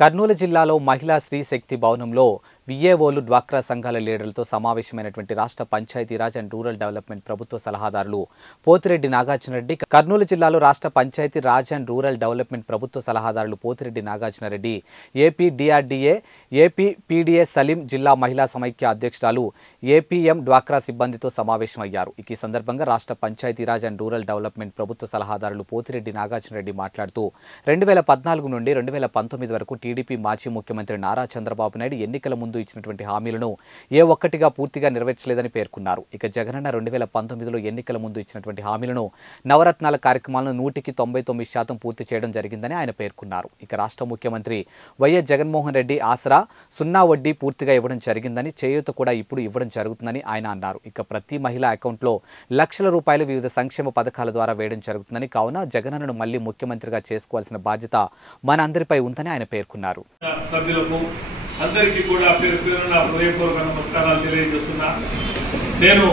కర్నూలు జిల్లాలో మహిళా స్త్రీ శక్తి భవనంలో విఏఓలు డ్వాక్రా సంఘాల లీడర్లతో సమావేశమైనటువంటి రాష్ట్ర పంచాయతీరాజ్ అండ్ రూరల్ డెవలప్మెంట్ ప్రభుత్వ సలహాదారులు పోతిరెడ్డి నాగార్జునరెడ్డి కర్నూలు జిల్లాలో రాష్ట్ర పంచాయతీరాజ్ అండ్ రూరల్ డెవలప్మెంట్ ప్రభుత్వ సలహాదారులు Pothireddy Nagarjuna Reddy AP DRDA AP PDA Saleem జిల్లా మహిళా సమైక్య అధ్యక్షురాలు ఏపీఎం డ్వాక్రా సిబ్బందితో సమావేశమయ్యారు. ఈ సందర్భంగా రాష్ట్ర పంచాయతీరాజ్ అండ్ రూరల్ డెవలప్మెంట్ ప్రభుత్వ సలహాదారులు పోతిరెడ్డి నాగార్జునరెడ్డి మాట్లాడుతూ 2014 నుండి 2019 వరకు టీడీపీ మాజీ ముఖ్యమంత్రి నారా చంద్రబాబు నాయుడు ఎన్నికల ముందు ఇచ్చినటువంటి హామీలను ఏ ఒక్కటిగా పూర్తిగా నెరవేర్చలేదని పేర్కొన్నారు. ఇక జగనన్న 2019లో ఎన్నికల ముందు ఇచ్చినటువంటి హామీలను నవరత్నాల కార్యక్రమాలను 199% పూర్తి చేయడం జరిగిందని ఆయన పేర్కొన్నారు. ఇక రాష్ట్ర ముఖ్యమంత్రి వైఎస్ జగన్మోహన్ రెడ్డి ఆసరా 0 వడ్డీ పూర్తిగా ఇవ్వడం జరిగిందని, చేయూత కూడా ఇప్పుడు ఇవ్వడం జరుగుతుందని ఆయన అన్నారు. ఇక ప్రతి మహిళా అకౌంట్లో లక్షల రూపాయలు వివిధ సంక్షేమ పథకాల ద్వారా వేయడం జరుగుతుందని, కావున జగనన్నను మళ్లీ ముఖ్యమంత్రిగా చేసుకోవాల్సిన బాధ్యత మనందరిపై ఉందని ఆయన పేర్కొన్నారు. అందరికీ కూడా పేరు పేరు నా హృదయపూర్వక నమస్కారాలు తెలియజేస్తున్నా. నేను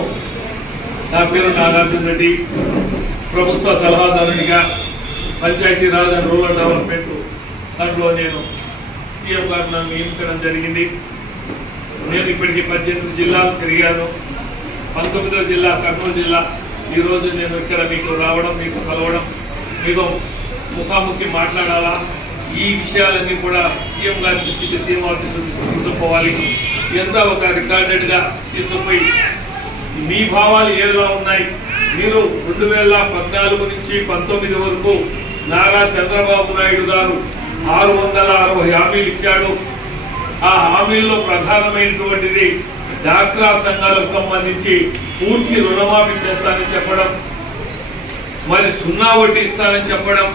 నా పేరు నాగార్జునరెడ్డి, ప్రభుత్వ సలహాదారునిగా పంచాయతీరాజ్ అండ్ రూరల్ డెవలప్మెంట్ దాంట్లో నేను సీఎం గారు నన్ను నియమించడం జరిగింది. నేను ఇప్పటికీ 18 జిల్లాలు తిరిగాను. 19వ జిల్లా కర్నూలు జిల్లా. ఈరోజు నేను ఇక్కడ మీకు రావడం, మీకు కలవడం, మీకు ముఖాముఖి మాట్లాడాలా, ఈ విషయాలన్నీ కూడా సీఎం గారి దృష్టికి సీఎం ఆఫీసు తీసుకుపోవాలి. ఎంత ఒక రికార్డెడ్గా తీసుకుపోయి మీ భావాలు ఏలా ఉన్నాయి, మీరు 2014 నుంచి 19 వరకు నారా చంద్రబాబు నాయుడు గారు 660 హామీలు ఇచ్చాడు. ఆ హామీల్లో ప్రధానమైనటువంటిది డ్వాక్రా సంఘాలకు సంబంధించి పూర్తి రుణమాఫీ చేస్తానని చెప్పడం, మరి 0 వడ్డీ ఇస్తానని చెప్పడం,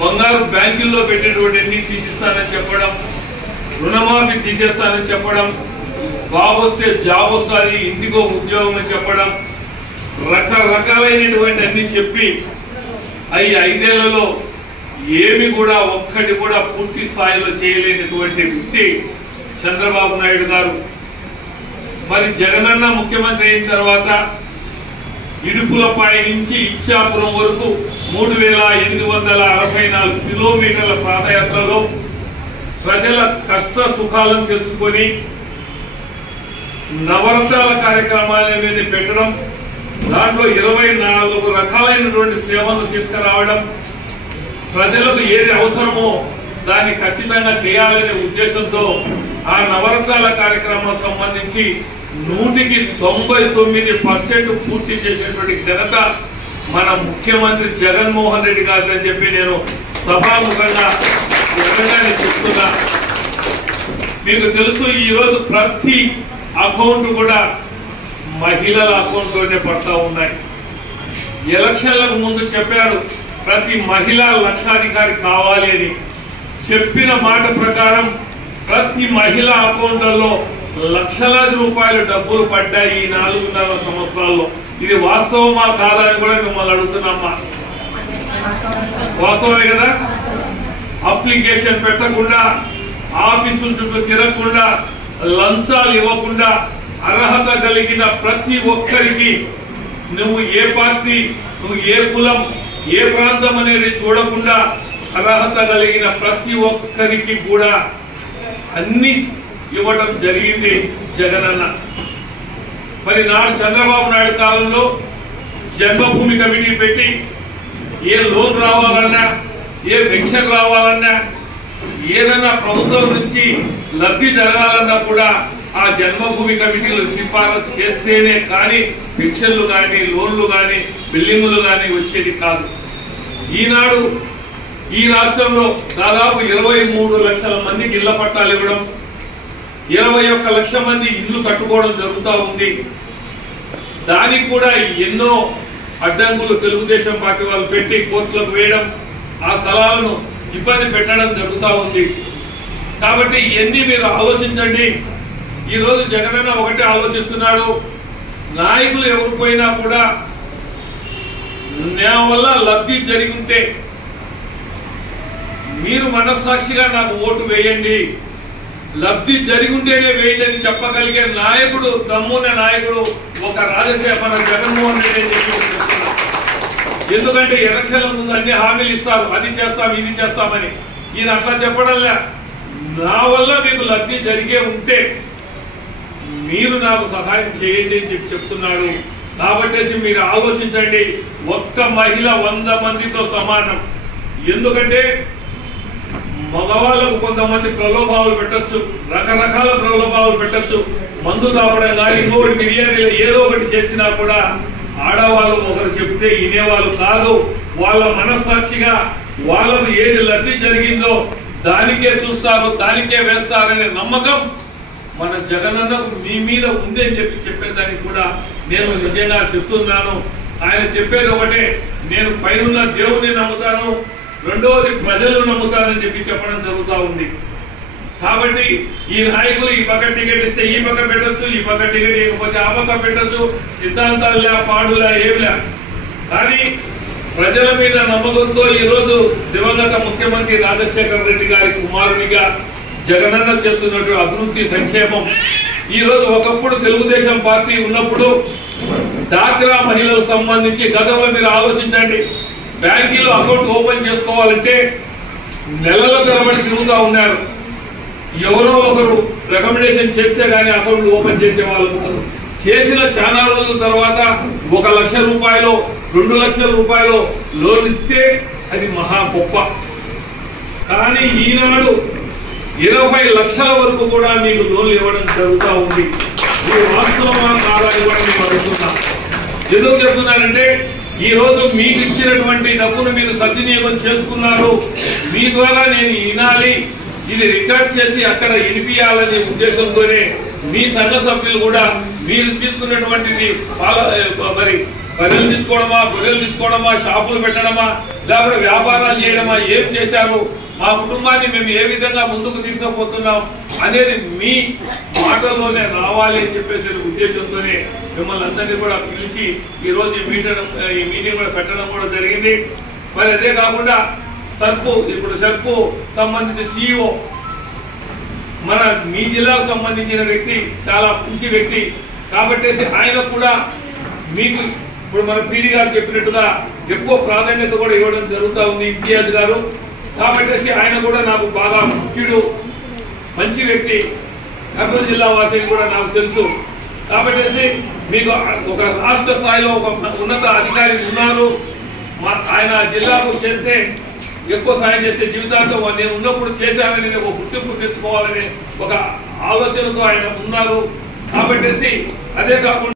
బంగారు బ్యాంకుల్లో పెట్టేటువంటి అన్ని తీసిస్తానని చెప్పడం, రుణమాఫీ తీసేస్తానని చెప్పడం, బాబు వస్తే జాబ్ వస్తుంది, ఇంటికో ఉద్యోగం అని చెప్పడం, రకరకాలైనటువంటి అన్ని చెప్పి 5 ఏళ్లలో ఏమి కూడా ఒక్కటి కూడా పూర్తి స్థాయిలో చేయలేనటువంటి వ్యక్తి చంద్రబాబు నాయుడు గారు. మరి జగనన్న ముఖ్యమంత్రి అయిన తర్వాత ఇడుపులపై నుంచి ఇచ్చాపురం వరకు 3864 కిలోమీటర్ల పాదయాత్రలో ప్రజల కష్ట సుఖాలను తెలుసుకొని నవరసాల కార్యక్రమాలను పెట్టడం, దాంట్లో 24 రకాలైనటువంటి సేవలను తీసుకురావడం, ప్రజలకు ఏది అవసరమో దాన్ని ఖచ్చితంగా చేయాలనే ఉద్దేశంతో ఆ నవరసాల కార్యక్రమాలకు సంబంధించి 199% పూర్తి చేసినటువంటి ఘనత మన ముఖ్యమంత్రి జగన్మోహన్ రెడ్డి గారు అని చెప్పి నేను సభాముఖంగా చెప్తున్నా. మీకు తెలుసు, ఈరోజు ప్రతి అకౌంట్ కూడా మహిళల అకౌంట్లోనే పడతా ఉన్నాయి. ఎలక్షన్లకు ముందు చెప్పాడు ప్రతి మహిళా లక్షాధికారి కావాలి అని. చెప్పిన మాట ప్రకారం ప్రతి మహిళా అకౌంట్లలో లక్షలాది రూపాయలు డబ్బులు పడ్డాయి ఈ 4.5 సంవత్సరాల్లో. ఇది వాస్తవమా కాదా అని కూడా మిమ్మల్ని అడుగుతున్నామా? వాస్తవమే కదా? అప్లికేషన్ పెట్టకుండా, ఆఫీసుల చుట్టూ తిరగకుండా, లంచాలు ఇవ్వకుండా, అర్హత కలిగిన ప్రతి ఒక్కరికి నువ్వు ఏ పార్టీ, నువ్వు ఏ కులం, ఏ ప్రాంతం అనేది చూడకుండా అర్హత కలిగిన ప్రతి ఒక్కరికి కూడా అన్ని ఇవ్వడం జరిగింది జగనన్న. మరి నాడు చంద్రబాబు నాయుడు కాలంలో జన్మభూమి కమిటీ పెట్టి ఏ లోన్ రావాలన్నా, ఏ పెన్షన్ రావాలన్నా, ఏదైనా ప్రభుత్వం నుంచి లబ్ధి జరగాలన్నా కూడా ఆ జన్మభూమి కమిటీలు సిఫారసు చేస్తేనే కానీ పెన్షన్లు కానీ, లోన్లు కానీ, బిల్డింగులు కానీ వచ్చేది కాదు. ఈనాడు ఈ రాష్ట్రంలో దాదాపు 23 లక్షల మందికి ఇళ్ల పట్టాలు ఇవ్వడం, 21 లక్షల మంది ఇల్లు కట్టుకోవడం జరుగుతూ ఉంది. దానికి కూడా ఎన్నో అడ్డంకులు తెలుగుదేశం పార్టీ వాళ్ళు పెట్టి కోర్టులకు వేయడం, ఆ స్థలాలను ఇబ్బంది పెట్టడం జరుగుతూ ఉంది. కాబట్టి ఇవన్నీ మీరు ఆలోచించండి. ఈరోజు జగనన్న ఒకటే ఆలోచిస్తున్నాడు, నాయకులు ఎవరు పోయినా కూడా నా వల్ల లబ్ధి జరిగి ఉంటే మీరు మనస్సాక్షిగా నాకు ఓటు వేయండి, లబ్ధి జరిగి ఉంటేనే వేయండి అని చెప్పగలిగే నాయకుడు, దమ్మున్న నాయకుడు ఒక రాజశేఖర జగన్మోహన్ రెడ్డి అని చెప్పి. ఎందుకంటే ఎలక్షన్ల ముందు అన్ని హామీలు ఇస్తారు, అది చేస్తాం ఇది చేస్తామని. ఈయన అట్లా చెప్పడంలే. నా వల్ల మీకు లబ్ధి జరిగే ఉంటే మీరు నాకు సహాయం చేయండి అని చెప్తున్నాడు. కాబట్టి మీరు ఆలోచించండి, ఒక్క మహిళ 100 మందితో సమానం. ఎందుకంటే మగవాళ్ళకు కొంతమంది ప్రలోభాలు పెట్టచ్చు, రకరకాల ప్రలోభాలు పెట్టచ్చు, మందు తాపడం కానీ ఇంకొకటి బిర్యానీలో ఏదో ఒకటి చేసినా కూడా ఆడవాళ్ళు ఒకరు చెప్తే వినేవాళ్ళు కాదు. వాళ్ళ మనస్సాక్షిగా వాళ్ళకు ఏది లబ్ధి జరిగిందో దానికే చూస్తారు, దానికే వేస్తారనే నమ్మకం మన జగనన్నకు మీ మీద ఉంది అని చెప్పేదానికి కూడా నేను నిజంగా చెప్తున్నాను. ఆయన చెప్పేది ఒకటే, నేను పైన దేవుని నమ్ముతాను, రెండవది ప్రజలు నమ్ముతానని చెప్పడం జరుగుతూ ఉంది. కాబట్టి ఈ నాయకులు ఈ పక్క టికెట్ ఇస్తే ఈ పక్క పెట్టచ్చు, ఈ పక్క టికెట్ ఇవ్వకపోతే ఆ పక్క పెట్టచ్చు, సిద్ధాంతాలే పాడులా ఏమిలే. కానీ ప్రజల మీద నమ్మకంతో ఈరోజు దివంగత ముఖ్యమంత్రి రాజశేఖర రెడ్డి గారి కుమారునిగా జగనన్న చేస్తున్నటువంటి అభివృద్ధి సంక్షేమం. ఈరోజు ఒకప్పుడు తెలుగుదేశం పార్టీ ఉన్నప్పుడు డాక్రా మహిళలకు సంబంధించి గతంలో మీరు ఆలోచించండి, బ్యాంకీలో అకౌంట్ ఓపెన్ చేసుకోవాలంటే నెలల తరబడి తిరుగుతూ ఉన్నారు. ఎవరో ఒకరు రికమెండేషన్ చేస్తే కానీ అకౌంట్ ఓపెన్ చేసే వాళ్ళు ఉన్నారు. చేసిన చాలా రోజుల తర్వాత 1 లక్ష రూపాయలు 2 లక్షల రూపాయలు లోన్ ఇస్తే అది మహా గొప్ప. కానీ ఈనాడు 20 లక్షల వరకు కూడా మీకు లోన్లు ఇవ్వడం జరుగుతూ ఉంది. ఇది వాస్తవమా కాదా కూడా నేను అడుగుతున్నా. ఎందుకు చెప్తున్నానంటే ఈ రోజు మీకు ఇచ్చినటువంటి డబ్బును మీరు సద్వినియోగం చేసుకున్నారు. మీ ద్వారా నేను వినాలి, ఇది రికార్డ్ చేసి అక్కడ వినిపించాలనే ఉద్దేశంతోనే మీ సంఘ సభ్యులు కూడా మీరు తీసుకున్నటువంటిది మరి బర్రెలు తీసుకోవడమా, గొర్రెలు తీసుకోవడమా, షాపులు పెట్టడమా, లేకపోతే వ్యాపారాలు చేయడమా, ఏం చేశారు, మా కుటుంబాన్ని మేము ఏ విధంగా ముందుకు తీసుకుపోతున్నాం అనేది మీ మాటల్లోనే రావాలి అని చెప్పేసి ఉద్దేశంతోనే మిమ్మల్ని అందరినీ కూడా పిలిచి ఈరోజు ఈ మీటింగ్ కూడా పెట్టడం కూడా జరిగింది. మరి అదే కాకుండా ఇప్పుడు సర్పు సంబంధించిన CEO మన మీ జిల్లాకు సంబంధించిన వ్యక్తి, చాలా మంచి వ్యక్తి. కాబట్టి ఆయన కూడా మీకు ఇప్పుడు మన పీడి గారు చెప్పినట్టుగా ఎక్కువ ప్రాధాన్యత కూడా ఇవ్వడం జరుగుతూ ఉంది ఇంతియాజ్ గారు. కాబట్టి ఆయన కూడా నాకు బాగా ముఖ్యుడు, మంచి వ్యక్తి, కర్నూలు జిల్లా వాసిని కూడా నాకు తెలుసు. కాబట్టి మీకు ఒక రాష్ట్ర స్థాయిలో ఒక ఉన్నత అధికారి ఉన్నారు. ఆయన జిల్లాకు చేస్తే ఎక్కువ సాయం చేసే జీవితాంతం నేను ఉన్నప్పుడు చేశానని ఒక గుర్తింపు తెచ్చుకోవాలని ఒక ఆలోచనతో ఆయన ఉన్నారు. కాబట్టి అదే కాకుండా